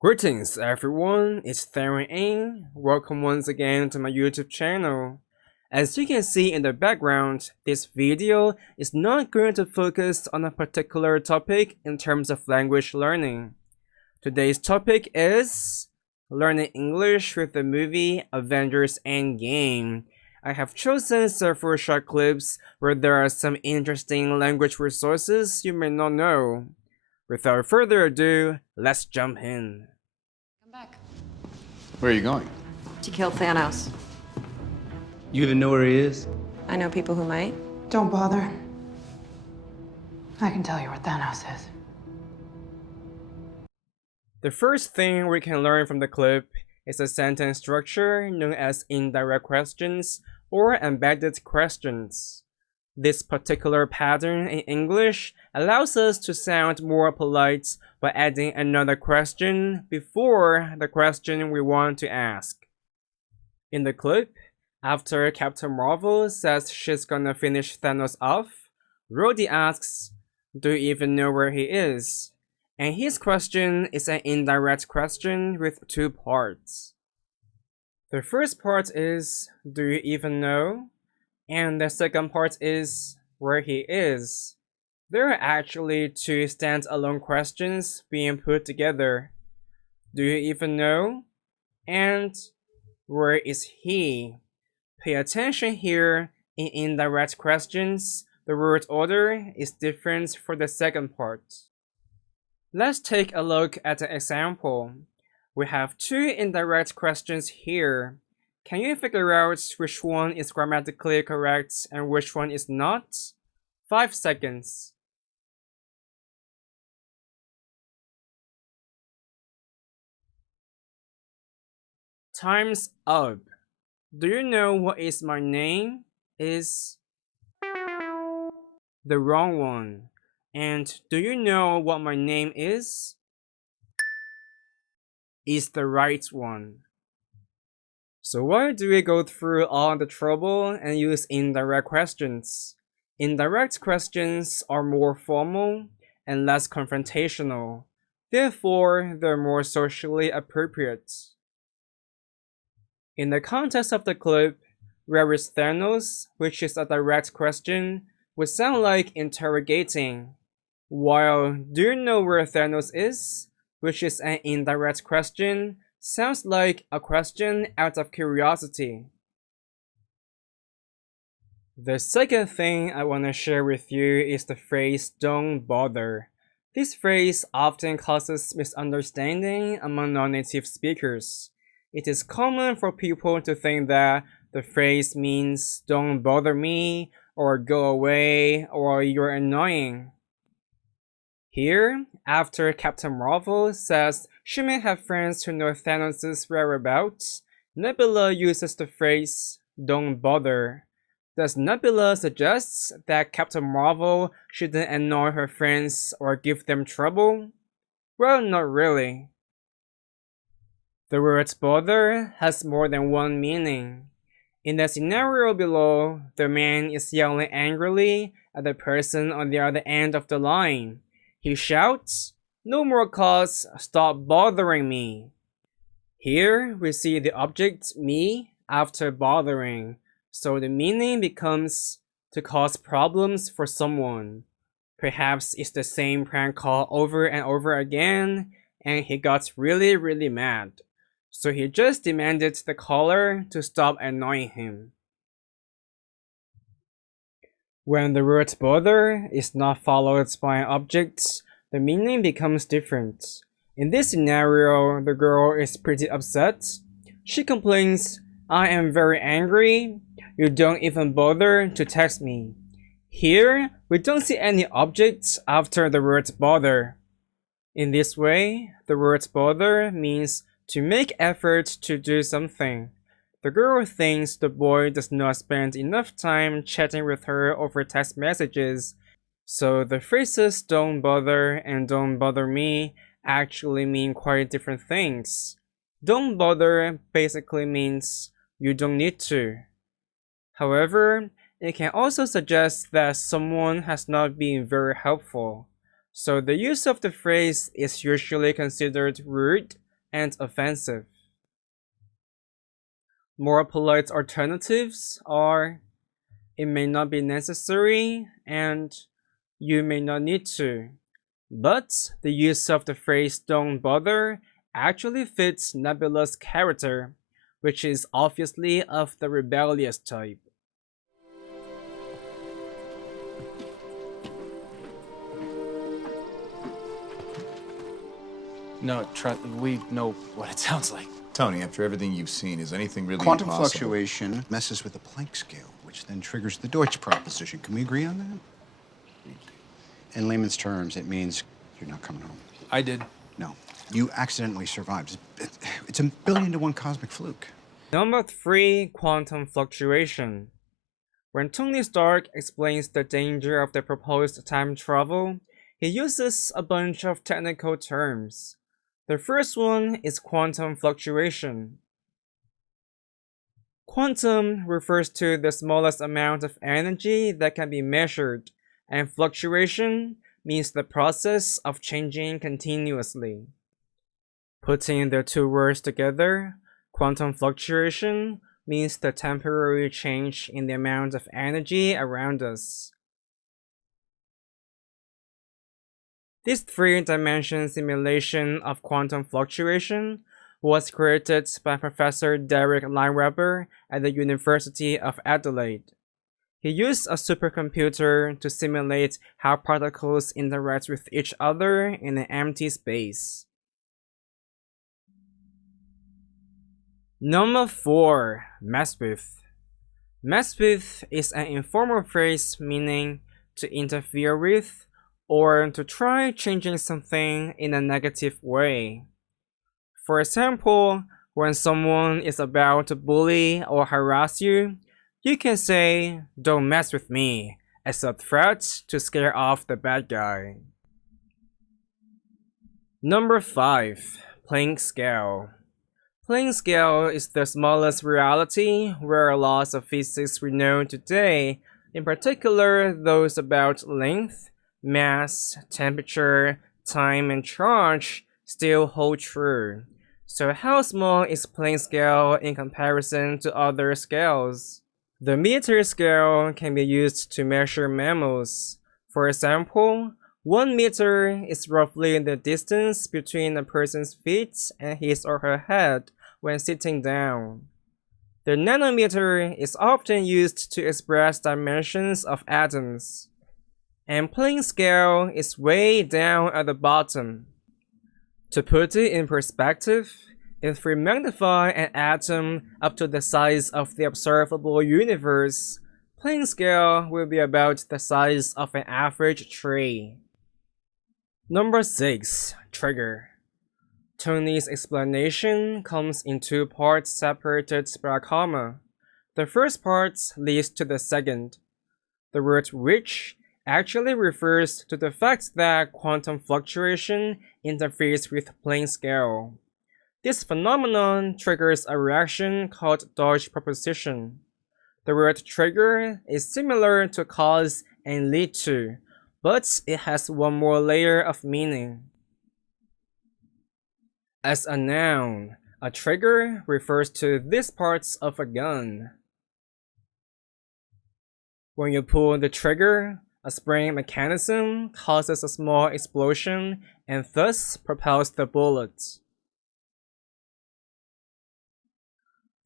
Greetings everyone, it's Theron Ing. Welcome once again to my YouTube channel. As you can see in the background, this video is not going to focus on a particular topic in terms of language learning. Today's topic is learning English with the movie Avengers Endgame. I have chosen several short clips where there are some interesting language resources you may not know. Without further ado, let's jump in. Back. Where are you going? To kill Thanos. You even know where he is? I know people who might. Don't bother. I can tell you where Thanos is. The first thing we can learn from the clip is a sentence structure known as indirect questions or embedded questions. This particular pattern in English allows us to sound more polite by adding another question before the question we want to ask. In the clip, after Captain Marvel says she's gonna finish Thanos off, Rhodey asks, "Do you even know where he is?" And his question is an indirect question with two parts. The first part is, "Do you even know?" And the second part is, "Where he is." There are actually two standalone questions being put together. Do you even know? And where is he? Pay attention here, in indirect questions, the word order is different for the second part. Let's take a look at an example. We have two indirect questions here. Can you figure out which one is grammatically correct and which one is not? 5 seconds. Time's up. Do you know what is my name? Is the wrong one. And do you know what my name is? Is the right one. So why do we go through all the trouble and use indirect questions? Indirect questions are more formal and less confrontational. Therefore, they're more socially appropriate. In the context of the clip, where is Thanos, which is a direct question, would sound like interrogating, while do you know where Thanos is, which is an indirect question, sounds like a question out of curiosity. The second thing I want to share with you is the phrase "don't bother." This phrase often causes misunderstanding among non-native speakers. It is common for people to think that the phrase means "don't bother me" or "go away" or "you're annoying." Here, after Captain Marvel says she may have friends who know Thanos' whereabouts, Nebula uses the phrase "don't bother." Does Nebula suggest that Captain Marvel shouldn't annoy her friends or give them trouble? Well, not really. The word bother has more than one meaning. In the scenario below, the man is yelling angrily at the person on the other end of the line. He shouts, "No more calls, stop bothering me." Here we see the object me after bothering, so the meaning becomes to cause problems for someone. Perhaps it's the same prank call over and over again, and he got really mad. So he just demanded the caller to stop annoying him. When the word bother is not followed by an object, the meaning becomes different. In this scenario, the girl is pretty upset. She complains, "I am very angry. You don't even bother to text me." Here, we don't see any objects after the word bother. In this way, the word bother means to make effort to do something. The girl thinks the boy does not spend enough time chatting with her over text messages, so the phrases "don't bother" and "don't bother me" actually mean quite different things. Don't bother basically means you don't need to. However, it can also suggest that someone has not been very helpful, so the use of the phrase is usually considered rude and offensive. More polite alternatives are "it may not be necessary" and "you may not need to." But the use of the phrase "don't bother" actually fits Nebula's character, which is obviously of the rebellious type. No, we know what it sounds like. Tony, after everything you've seen, is anything really Quantum impossible? fluctuation messes with the Planck scale, which then triggers the Deutsch proposition. Can we agree on that? In layman's terms, it means you're not coming home. I did. No, you accidentally survived. It's a 1,000,000,000 1 cosmic fluke. Number 3. Quantum fluctuation. When Tony Stark explains the danger of the proposed time travel, he uses a bunch of technical terms. The first one is quantum fluctuation. Quantum refers to the smallest amount of energy that can be measured, and fluctuation means the process of changing continuously. Putting the two words together, quantum fluctuation means the temporary change in the amount of energy around us. This three-dimension simulation of quantum fluctuation was created by Professor Derek Lineweber at the University of Adelaide. He used a supercomputer to simulate how particles interact with each other in an empty space. Number 4. Mess with. Mess with is an informal phrase meaning to interfere with or to try changing something in a negative way. For example, when someone is about to bully or harass you, you can say, "Don't mess with me," as a threat to scare off the bad guy. Number 5. Planck scale. Planck scale is the smallest reality where laws of physics we know today, in particular those about length, mass, temperature, time, and charge, still hold true. So how small is Planck scale in comparison to other scales? The meter scale can be used to measure mammals. For example, 1 meter is roughly the distance between a person's feet and his or her head when sitting down. The nanometer is often used to express dimensions of atoms. And Planck scale is way down at the bottom. To put it in perspective, if we magnify an atom up to the size of the observable universe, Planck scale will be about the size of an average tree. Number 6. Trigger. Tony's explanation comes in 2 parts separated by a comma. The first part leads to the second. The word "which" actually refers to the fact that quantum fluctuation interferes with Planck scale. This phenomenon triggers a reaction called Deutsch proposition. The word "trigger" is similar to "cause" and "lead to," but it has one more layer of meaning. As a noun, a trigger refers to these parts of a gun. When you pull the trigger, a spring mechanism causes a small explosion and thus propels the bullet.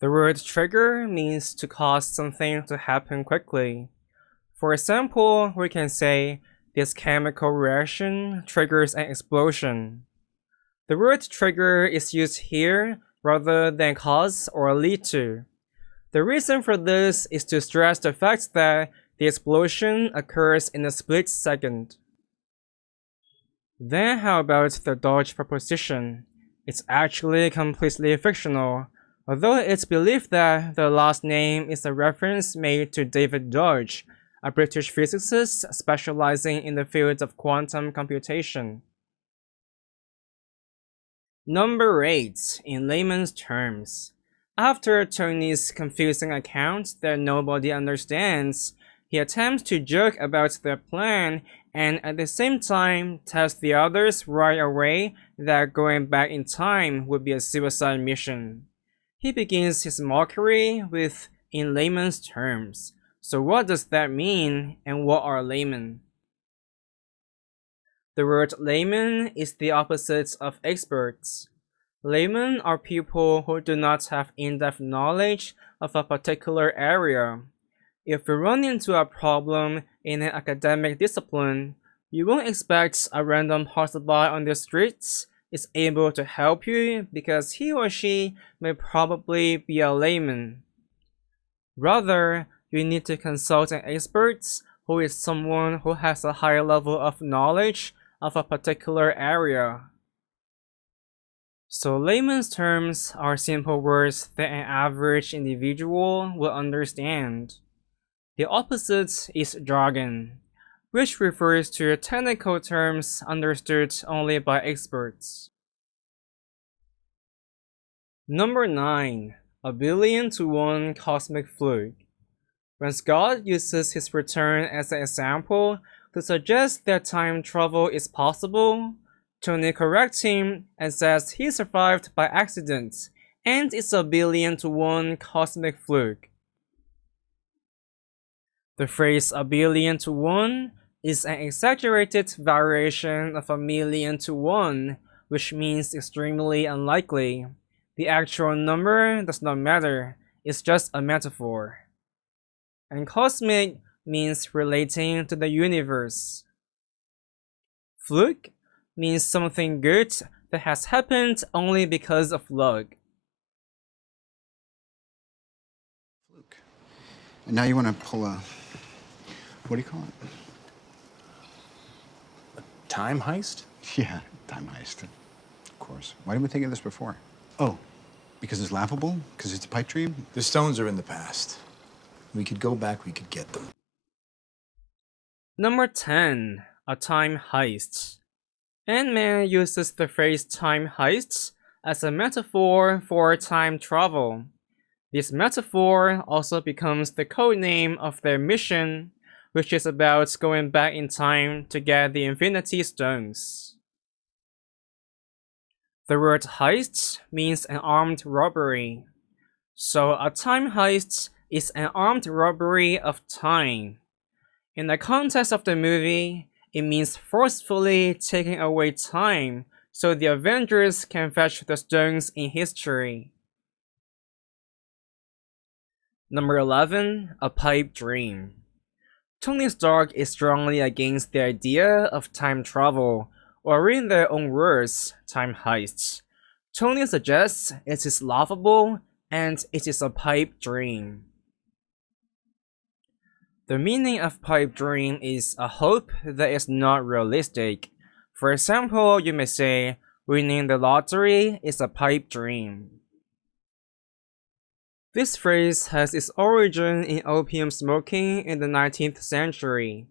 The word "trigger" means to cause something to happen quickly. For example, we can say, "This chemical reaction triggers an explosion." The word "trigger" is used here rather than "cause" or "lead to." The reason for this is to stress the fact that the explosion occurs in a split second. Then how about the Deutsch proposition? It's actually completely fictional, although it's believed that the last name is a reference made to David Deutsch, a British physicist specializing in the field of quantum computation. Number 8, in layman's terms. After Tony's confusing account that nobody understands, he attempts to joke about their plan and at the same time tells the others right away that going back in time would be a suicide mission. He begins his mockery with "in layman's terms." So what does that mean, and what are laymen? The word layman is the opposite of experts. Laymen are people who do not have in-depth knowledge of a particular area. If you run into a problem in an academic discipline, you won't expect a random passerby on the streets is able to help you because he or she may probably be a layman. Rather, you need to consult an expert who is someone who has a high level of knowledge of a particular area. So layman's terms are simple words that an average individual will understand. The opposite is jargon, which refers to technical terms understood only by experts. Number 9. A billion to one cosmic fluke. When Scott uses his return as an example to suggest that time travel is possible, Tony corrects him and says he survived by accident and it's a billion to one cosmic fluke. The phrase "a billion to one" is an exaggerated variation of "a million to one", which means extremely unlikely. The actual number does not matter, it's just a metaphor. And cosmic means relating to the universe. Fluke means something good that has happened only because of luck. Fluke. And now you want to pull a, what do you call it? Time heist? Yeah, time heist. Of course. Why didn't we think of this before? Oh, because it's laughable? Because it's a pipe dream? The stones are in the past. We could go back, we could get them. Number 10. A time heist. Ant-Man uses the phrase time heist as a metaphor for time travel. This metaphor also becomes the codename of their mission, which is about going back in time to get the Infinity Stones. The word heist means an armed robbery. So a time heist is an armed robbery of time. In the context of the movie, it means forcefully taking away time so the Avengers can fetch the stones in history. Number 11. A pipe dream. Tony Stark is strongly against the idea of time travel, or in their own words, time heists. Tony suggests it is laughable and it is a pipe dream. The meaning of pipe dream is a hope that is not realistic. For example, you may say, winning the lottery is a pipe dream. This phrase has its origin in opium smoking in the 19th century.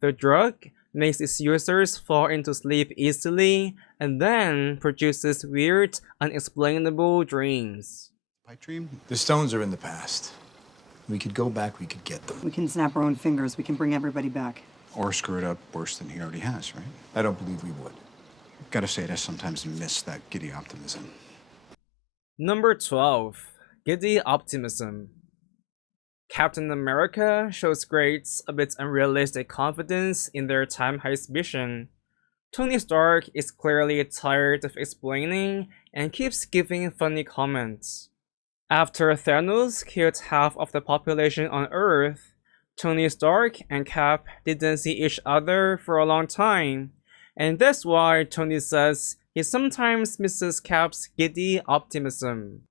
The drug makes its users fall into sleep easily and then produces weird, unexplainable dreams. Pipe dream? The stones are in the past. We could go back, we could get them. We can snap our own fingers. We can bring everybody back. Or screw it up worse than he already has, right? I don't believe we would. Gotta say, I sometimes miss that giddy optimism. Number 12. Giddy optimism. Captain America shows great, a bit unrealistic confidence in their time heist mission. Tony Stark is clearly tired of explaining and keeps giving funny comments. After Thanos killed half of the population on Earth, Tony Stark and Cap didn't see each other for a long time, and that's why Tony says he sometimes misses Cap's giddy optimism.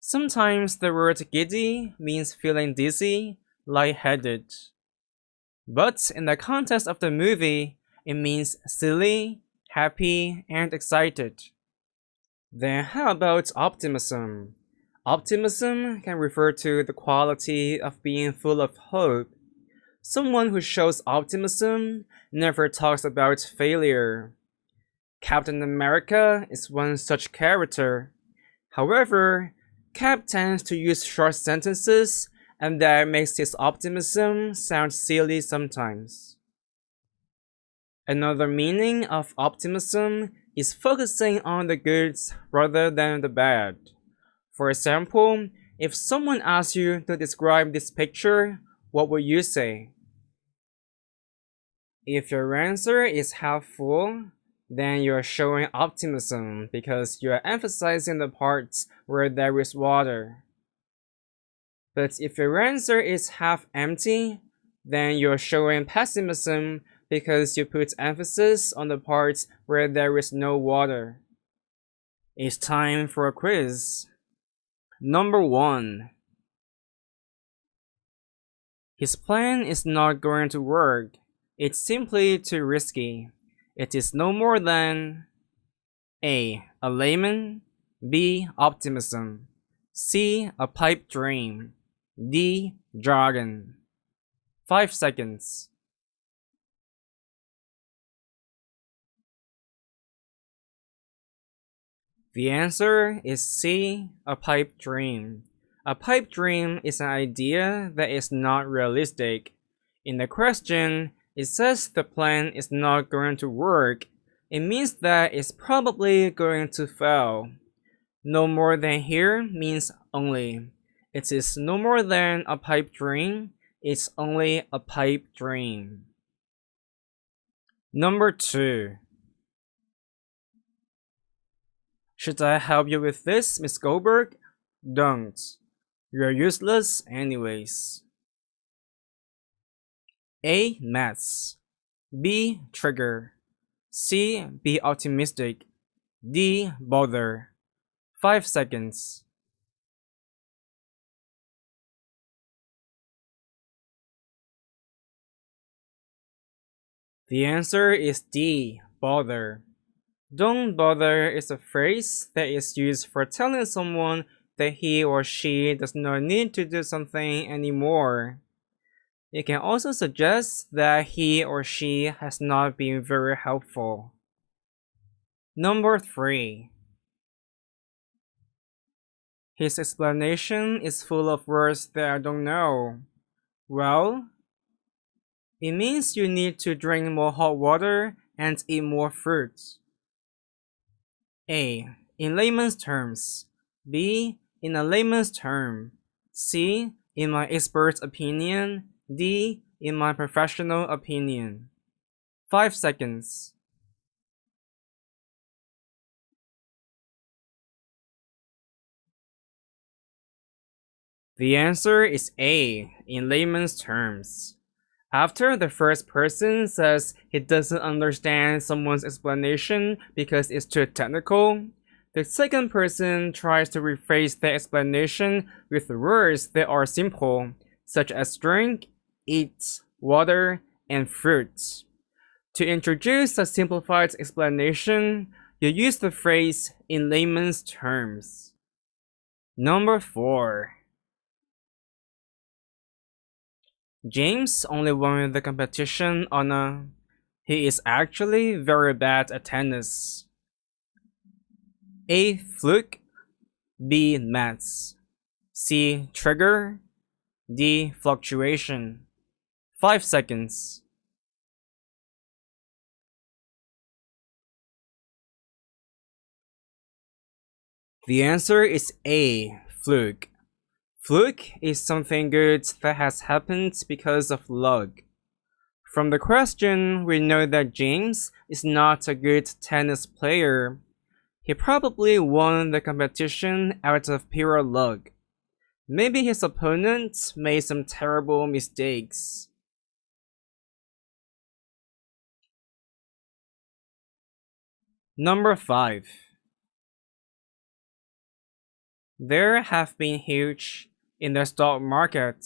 Sometimes the word giddy means feeling dizzy, lightheaded. But in the context of the movie, it means silly, happy, and excited. Then how about optimism? Optimism can refer to the quality of being full of hope. Someone who shows optimism never talks about failure. Captain America is one such character. However, Cap tends to use short sentences, and that makes his optimism sound silly sometimes. Another meaning of optimism is focusing on the goods rather than the bad. For example, if someone asks you to describe this picture, what would you say? If your answer is half full, then you're showing optimism because you're emphasizing the parts where there is water. But if your answer is half empty, then you're showing pessimism because you put emphasis on the parts where there is no water. It's time for a quiz. Number 1. His plan is not going to work. It's simply too risky. It is no more than A. A layman, B. Optimism, C. A pipe dream, D. Jargon. 5 seconds. The answer is C. A pipe dream. A pipe dream is an idea that is not realistic. In the question, it says the plan is not going to work. It means that it's probably going to fail. No more than here means only. It is no more than a pipe dream. It's only a pipe dream. Number 2. Should I help you with this, Miss Goldberg? Don't. You're useless anyways. A. Maths, B. Trigger, C. Be optimistic, D. Bother. 5 seconds. The answer is D. Bother. Don't bother is a phrase that is used for telling someone that he or she does not need to do something anymore. It can also suggest that he or she has not been very helpful. Number 3. His explanation is full of words that I don't know. Well, it means you need to drink more hot water and eat more fruit. A. In layman's terms. B. In a layman's term. C. In my expert's opinion. D. In my professional opinion. 5 seconds. The answer is A. In layman's terms. After the first person says he doesn't understand someone's explanation because it's too technical, the second person tries to rephrase the explanation with words that are simple, such as drink, eat, water, and fruit. To introduce a simplified explanation, you use the phrase in layman's terms. Number 4. James only won the competition on a... He is actually very bad at tennis. A. Fluke, B. Maths, C. Trigger, D. Fluctuation. 5 seconds. The answer is A. Fluke. Fluke is something good that has happened because of luck. From the question, we know that James is not a good tennis player. He probably won the competition out of pure luck. Maybe his opponent made some terrible mistakes. Number 5. There have been huge in the stock market.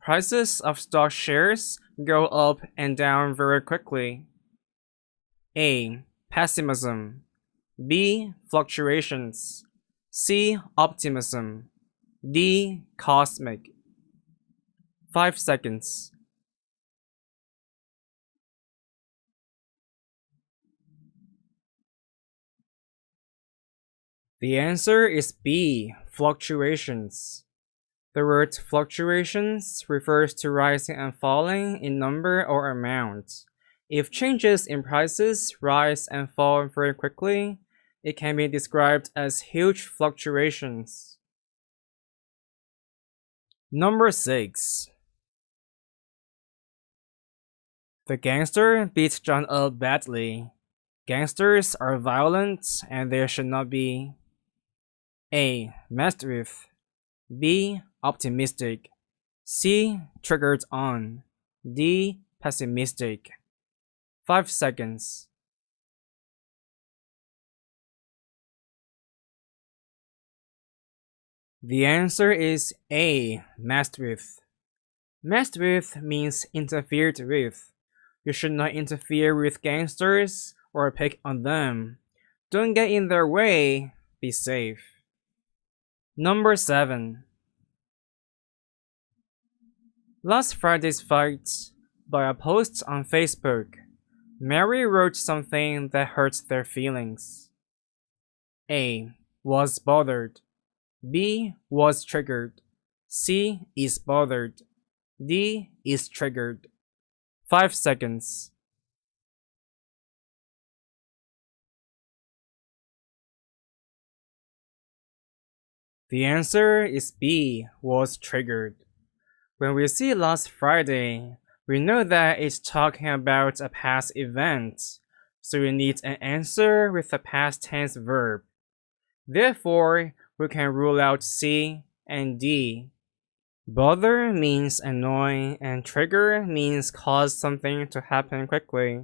Prices of stock shares go up and down very quickly. A. Pessimism, B. Fluctuations, C. Optimism, D. Cosmic. 5 seconds. The answer is B, fluctuations. The word fluctuations refers to rising and falling in number or amount. If changes in prices rise and fall very quickly, it can be described as huge fluctuations. Number 6. The gangster beats John up badly. Gangsters are violent and they should not be A. Messed with, B. Optimistic, C. Triggered on, D. Pessimistic. 5 seconds. The answer is A. Messed with. Messed with means interfered with. You should not interfere with gangsters or pick on them. Don't get in their way. Be safe. Number 7. Last Friday's fight, by a post on Facebook, Mary wrote something that hurts their feelings. A. Was bothered. B. Was triggered. C. Is bothered. D. Is triggered. 5 seconds. The answer is B. Was triggered. When we see last Friday, we know that it's talking about a past event, so we need an answer with a past tense verb. Therefore, we can rule out C and D. Bother means annoy and trigger means cause something to happen quickly.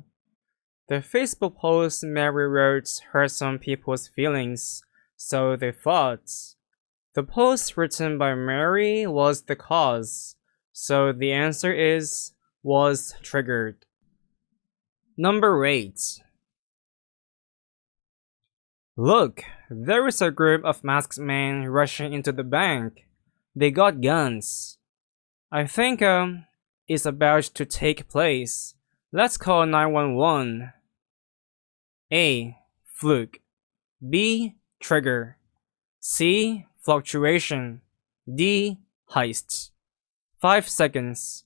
The Facebook post Mary wrote hurt some people's feelings, so they fought. The post written by Mary was the cause, so the answer is was triggered. Number 8. Look, there is a group of masked men rushing into the bank. They got guns. I think it's about to take place. Let's call 911. A. Fluke. B. Trigger. C. Fluctuation. D. Heist. 5 seconds.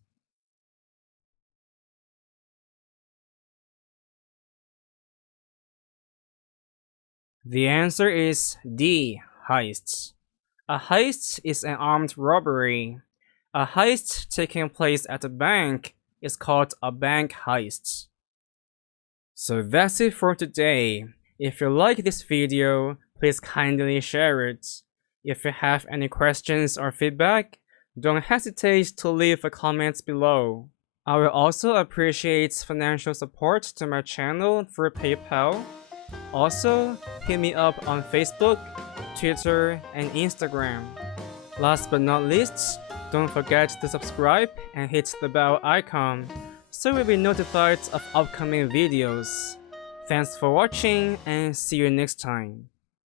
The answer is D. Heist. A heist is an armed robbery. A heist taking place at a bank is called a bank heist. So that's it for today. If you like this video, please kindly share it. If you have any questions or feedback, don't hesitate to leave a comment below. I will also appreciate financial support to my channel through PayPal. Also, hit me up on Facebook, Twitter, and Instagram. Last but not least, don't forget to subscribe and hit the bell icon so you'll be notified of upcoming videos. Thanks for watching and see you next time.